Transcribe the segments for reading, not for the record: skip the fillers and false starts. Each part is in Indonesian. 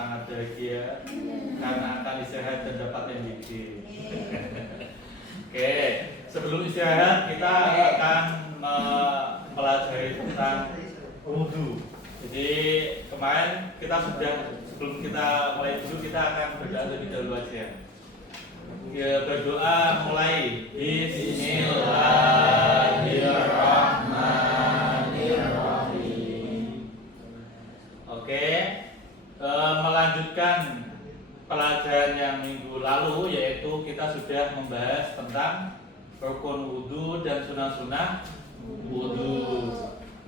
sangat bahagia karena akan istirahat dan dapat MBG. Oke, sebelum istirahat kita akan mempelajari tentang wudhu. Jadi kemarin kita sudah, sebelum kita mulai dulu, kita akan berdoa lebih dahulu aja. Ya, berdoa mulai. Bismillahirrahmanirrahim. Oke, melanjutkan pelajaran yang minggu lalu, yaitu kita sudah membahas tentang rukun wudhu dan sunah-sunah wudhu.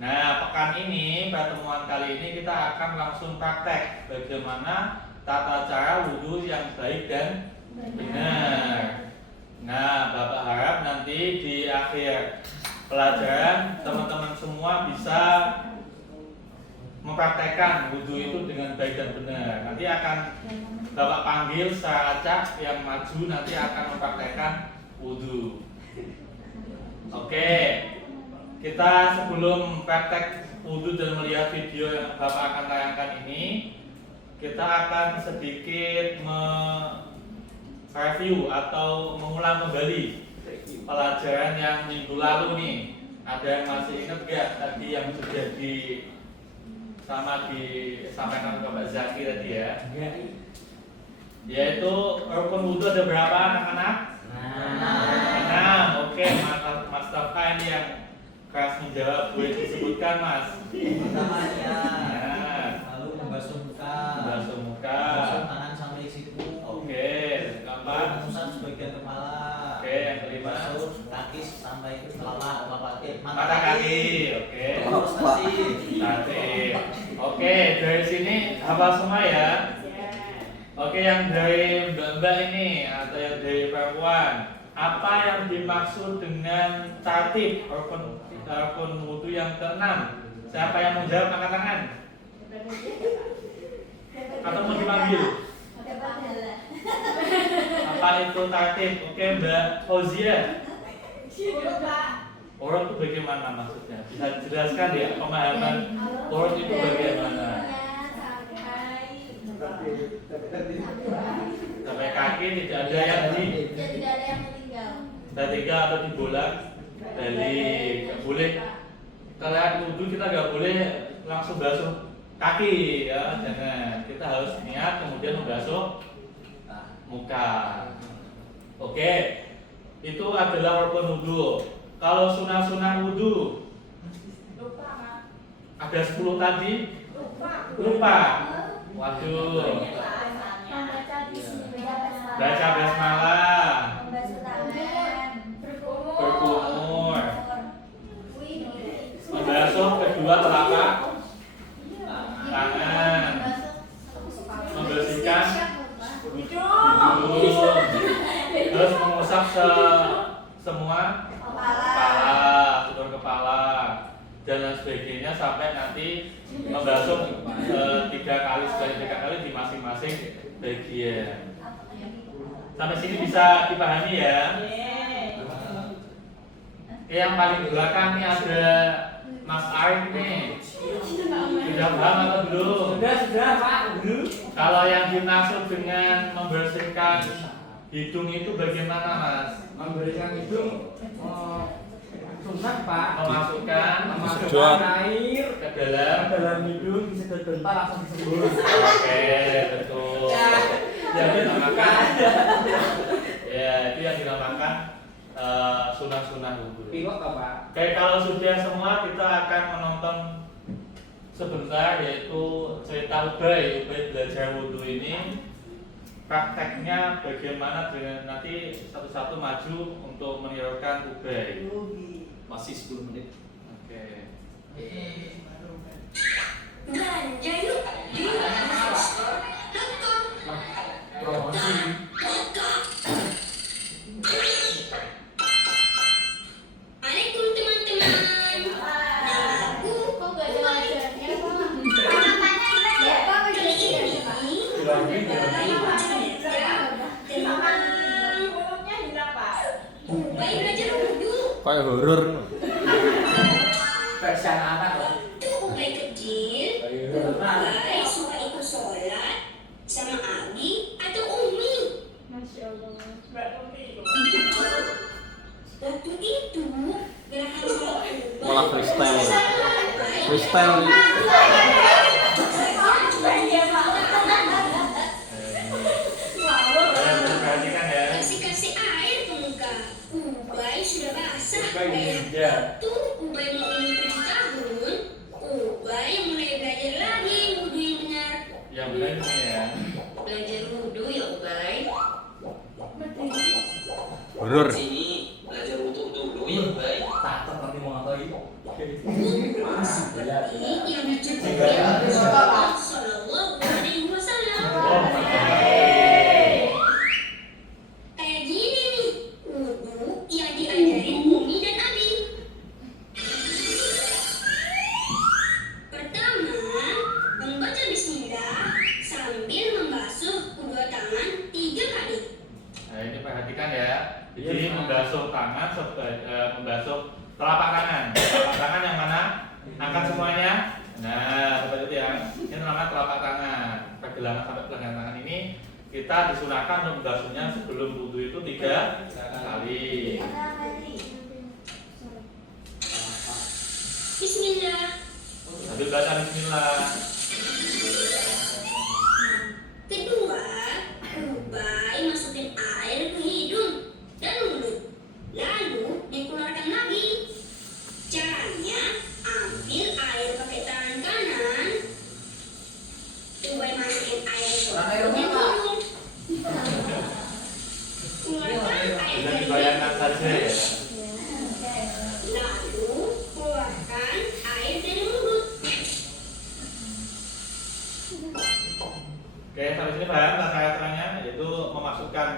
Nah, pekan ini, pertemuan kali ini kita akan langsung praktek bagaimana tata cara wudhu yang baik dan benar. Nah, Bapak harap nanti di akhir pelajaran teman-teman semua bisa mempraktekkan wudhu itu dengan baik dan benar. Nanti akan Bapak panggil secara acak yang maju, nanti akan mempraktekkan wudhu. Oke, kita sebelum praktek wudhu dan melihat video yang Bapak akan tayangkan ini, kita akan sedikit review atau mengulang kembali pelajaran yang minggu lalu nih. Ada yang masih ingat gak tadi yang sudah disampaikan Bapak Zaki tadi ya? Yaitu rukun wudhu ada berapa anak-anak? 6. Oke, Mas Tafa ini yang keras menjawab, boleh disebutkan Mas? Pertamanya, lalu membasuh muka, membasuh tangan sampai siku. Oke, keempat, mengusap sebagian kepala. Oke, yang kelima, membasuh kaki sampai ke telapak mata kaki. Oke, terus kaki. Oke, dari sini hafal semua ya? Oke, yang dari Mbak ini atau yang dari perempuan, apa yang dimaksud dengan tertib rukun wudhu yang ke-6? Siapa yang mau jawab, angkat tangan? Atau mau dipanggil? Apa itu tertib? Oke, Mbak Fauzia. Urut itu bagaimana maksudnya? Bisa dijelaskan ya pemahaman urut itu bagaimana? Sampai kaki tidak ada yang tinggal atau dibolak balik. Gak boleh. Kalian wudhu kita gak boleh langsung basuh kaki ya, jangan. Kita harus niat kemudian membasuh muka. Oke, itu adalah rukun wudhu. Kalau sunah-sunah wudhu ada 10 tadi? Lupa. Waduh. Baca basmalah, berkumur, membasuh kedua telapak tangan, membersihkan hidung, terus mengusap semua kepala, tutur kepala, dan lain sebagainya sampai nanti membasuh 3 kali di masing-masing bagian. Sampai sini bisa dipahami ya? Yang paling belakang nih ada Mas Arif nih. Sudah paham atau belum? Sudah Pak. Kalau yang dimaksud dengan membersihkan hidung itu bagaimana Mas? Membersihkan hidung sunat Pak. Memasukkan air ke dalam hidung, disedot bentar langsung sembuh. Oke, betul. Yang dinamakan ya, itu yang dinamakan sunah-sunah wudhu. Pilot Pak. Oke, kalau sudah semua kita akan menonton sebentar, yaitu cerita Ubay belajar wudhu ini. Prakteknya bagaimana dengan nanti satu-satu maju untuk menirukan Ubay. Masih 10 menit. Oke. Belanja yuk di Promosi. Assalamualaikum teman-teman. Aku Kok gak ada wajarnya, Pak? ya Pak begini ini. Baik belajar wudhu. Kayak horor. Versi anak-anak. Tuh baik kecil. Baik suka ikut sholat. style nih. Perhatikan ya. Kasih-kasih air ke muka. Ubay sudah basah. Ubay ninja. Tuh, Ubay mau umur 7 tahun. Ubay mulai belajar lagi wudhu yang benar. Yang benar ini ya. Belajar wudhu ya, Ubay. Horor. Sini belajar untuk dulu ya, baik. Takut nanti mau ngapain? Seperti yang dicontohkan Rasulullah Shallallahu Alaihi Wasallam. Oh, Kayak gini nih, wudhu yang diajarin Umi dan Abi. Pertama, membaca bismillah sambil membasuh kedua tangan 3 kali. Nah, ini perhatikan ya. Jadi membasuh tangan, membasuh telapak tangan. Telapak tangan yang mana? Angkat semuanya. Nah, seperti itu ya. Ini namanya telapak tangan. Pergelangan sampai pergelangan tangan ini kita disunahkan untuk membasuhnya sebelum wudhu itu 3 kali. Bismillah. Sambil baca bismillah. Kedua, Ubay masukin air ke hidung dan mulut, lalu dikeluarkan lagi. Caranya, ambil air pakai tangan kanan. Ubay masukin air ke hidung dan mulut. Keluarkan air Bisa dari dibayangkan saja ya. lalu keluarkan air dari mulut. Oke, sampai sini paham tata caranya, yaitu memasukkan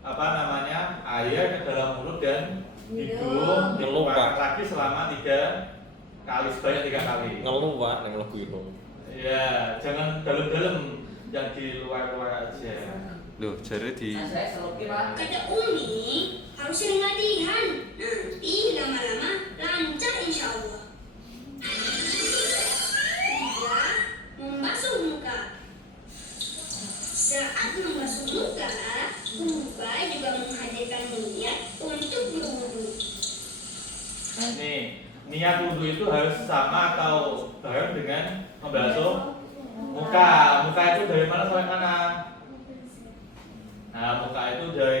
apa namanya air ke dalam mulut dan hidung, dikeluarkan lagi selama 3 kali, sebanyak 3 kali. Ngeluh Pak ning lagu itu. Ya, jangan dalam-dalam, yang di luar-luar aja. Loh, jare di Saya seloki Pak. Kata Umi, harus sering latihan. Nanti lama-lama lancar insya Allah. Tiga, membasuh muka. Saat membasuh muka, Ubay juga menghadirkan niat untuk berwudu. Nah, nih, niat wudhu itu harus sama atau bareng dengan membasuh muka. Muka itu dari mana sampai mana? Nah, muka itu dari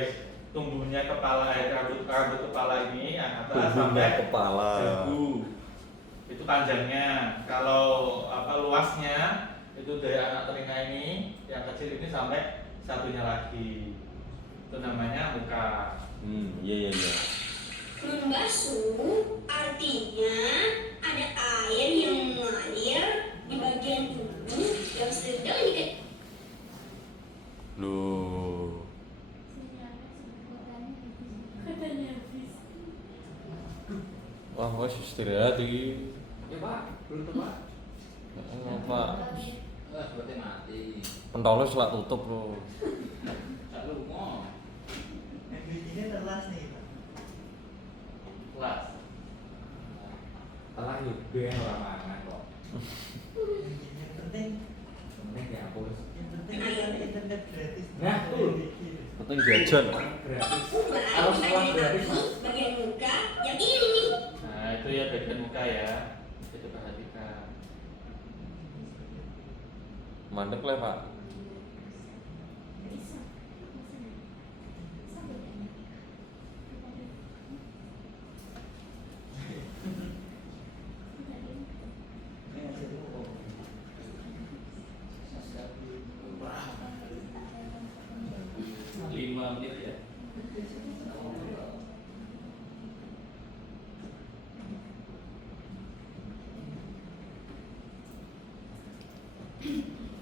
tumbuhnya kepala, rambut kepala ini yang atas sampai kepala. dagu. Itu panjangnya. Kalau apa luasnya itu dari anak telinga ini yang kecil ini sampai satunya lagi. Itu namanya muka. Iya. Membasuh artinya ada air yang mengalir di bagian tubuh yang sedang dikecil. Loh. Wah, wes istirahat iki. Ya Pak, belum tuh Pak. Pak, Seperti mati. pentolnya selak tutup loh. Tak lupa. Kelas. Telah juga orang mangan kok. Penting ya hapus. Nah, tuh. Penting jajan. Gratis. Ubay Harus uang bagian gratis, kaki, Mas. bagian muka yang ini nih. Nah, itu ya bagian muka ya. Itu perhatikan. Mandek lah Pak. Lima menit ya.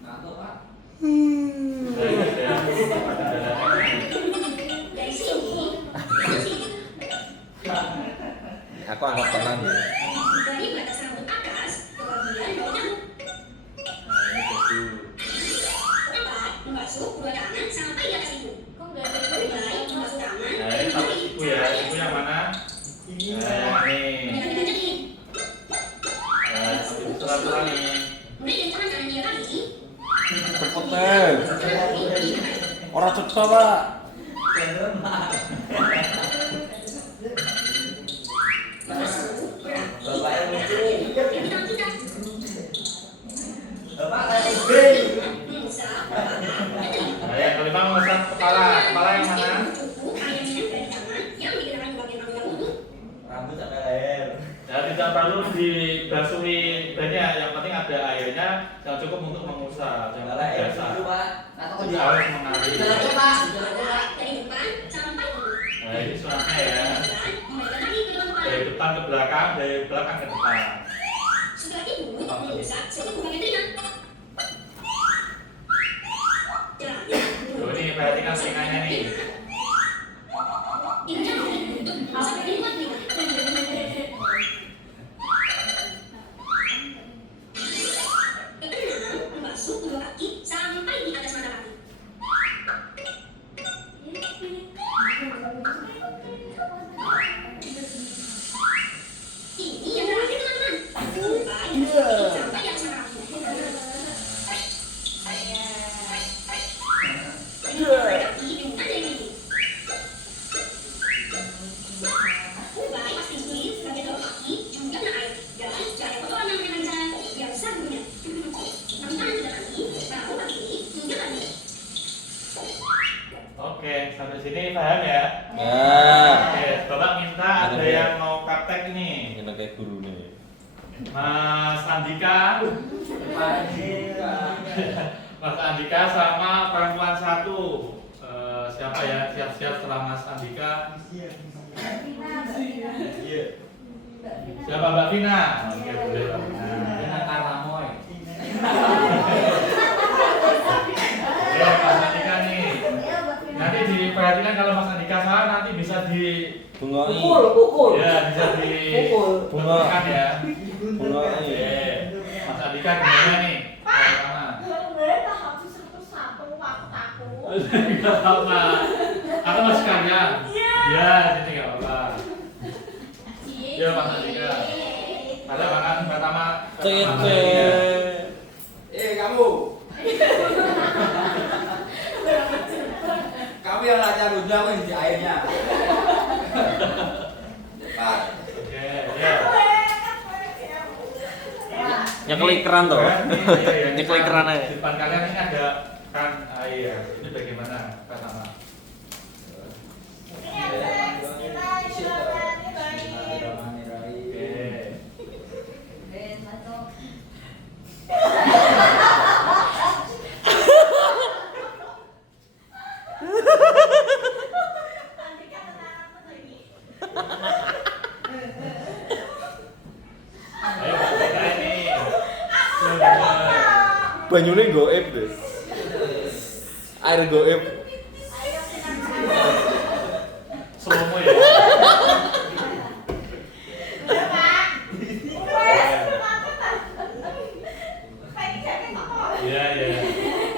Ngantuk Pak. Dari sini, Aku anggap tenang ya. dari batas rambut atas ke bagian bawah nyamuk. Nah, ini tujuh. Empat, membasuh kedua tangan sampai di atas siku. Kok nggak ada Ubay membasuh tangan Nah, ini sampai siku ya. Siku yang mana? Nah, ini. dengan kaki. Nah, sampai di surat nih. Kemudian tangan kanan dia lagi. Cepet deh. Orang cepet Pak. Membasuh berat. Ini tangan kita. yang cukup untuk mengusap, yang Balai biasa. itu Pak. Atau Jadi dia. harus mengalir. Jalan Pak. Dari depan sampai Nah, ini sunahnya ya. kembalikan lagi ke depan. Dari depan ke belakang, dari belakang ke depan. Setelah itu, mengusap sebelum buka telinga. Tuh, ini perhatikan telinganya nih. Ini jangan untuk sampai di depan telinga. Keenam, membasuh kedua kaki sampai di atas mata kaki. Ini yang terakhir teman-teman. Sampai di atas mata kaki. Kaki dengan yang ini. Baik pasti sulit bagian bawah kaki juga kena air dan cari kotoran yang memang bisa biar sabunnya. Tangan juga kaki, bahu kaki juga kaki. Oke, sampai sini paham ya? Ya. Oke, Bapak minta ada yang mau praktek ini. Ini kayak guru nih. Mas Andika, Mas Andika sama perempuan satu. Siapa ya? Siap-siap setelah Mas Andika. Siapa Mbak Vina? Oke, boleh Mbak Vina. Dengan Karamoy. Ya, Mas Andika nih. Nanti diperhatikan kalau Mas Andika salah nanti bisa di Bungoi. Pukul. ya bisa di Bunga. tekan ya. Bungoi. Oke. Mas Andika gimana nih? Pertama. Enggak apa-apa. Aku masih sekalian. Iya, sini enggak apa-apa. Ya, Mas Andika. Pada makan pertama. Cece. Kamu. Kamu yang raja rujak aku yang di airnya. Cepat. Oke, ya. Nyekel keran toh. Iya, Nyekel keran aja. Di depan kalian ini ada kan air. Ini bagaimana pertama? Oke. Ayo kita ini. Banyune goib deh. Air goib. Slomo ya. Iya, iya.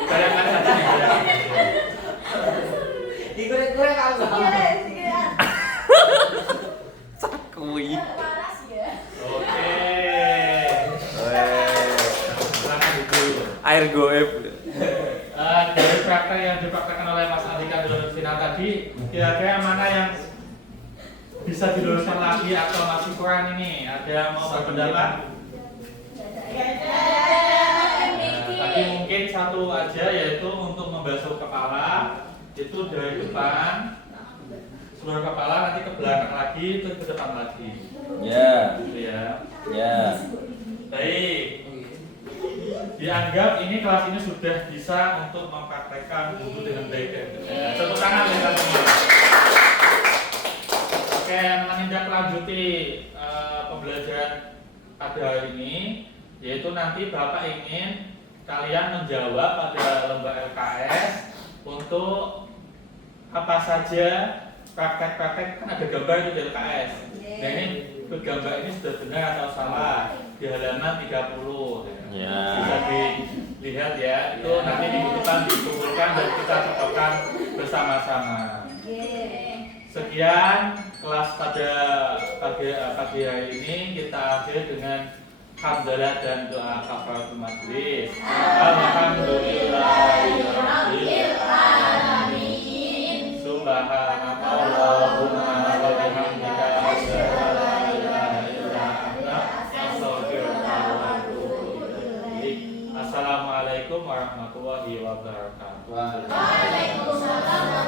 Bayangkan saja nih, bayangkan saja. Digoreng-goreng kamu. Sakui. Oke. Weh. Silakan dulu. Air goib. Dari praktek yang dipraktekkan oleh Mas Andika dan Vina tadi, kira-kira mana yang bisa diluruskan lagi atau masih kurang ini? Ada yang mau berpendapat? Tadi mungkin satu aja, yaitu untuk membasuh kepala itu dari depan seluruh kepala, nanti ke belakang lagi, terus ke depan lagi. Ya. Gitu ya. Ya. Baik. Dianggap ini kelas ini sudah bisa untuk mempraktekkan wudu dengan baik ya. Tepuk tangan ya semua. Oke, menindaklanjuti pembelajaran pada hari ini, yaitu nanti Bapak ingin kalian menjawab pada lomba LKS untuk apa saja praktek-praktek, kan ada gambar itu di LKS. Nah ini gambar ini sudah benar atau salah di halaman 30. Ya. Bisa dilihat ya, itu nanti minggu depan dikumpulkan dan kita cocokkan bersama-sama. Sekian kelas pada pagi hari ini, kita akhiri dengan hamdalah dan doa kafaratul majelis. Alhamdulillahirabbil alamin. Subhanakallahumma wa bihamdika asyhadu an la ilaha illa anta astaghfiruka wa atubu ilaik. Assalamualaikum warahmatullahi wabarakatuh. Waalaikumsalam.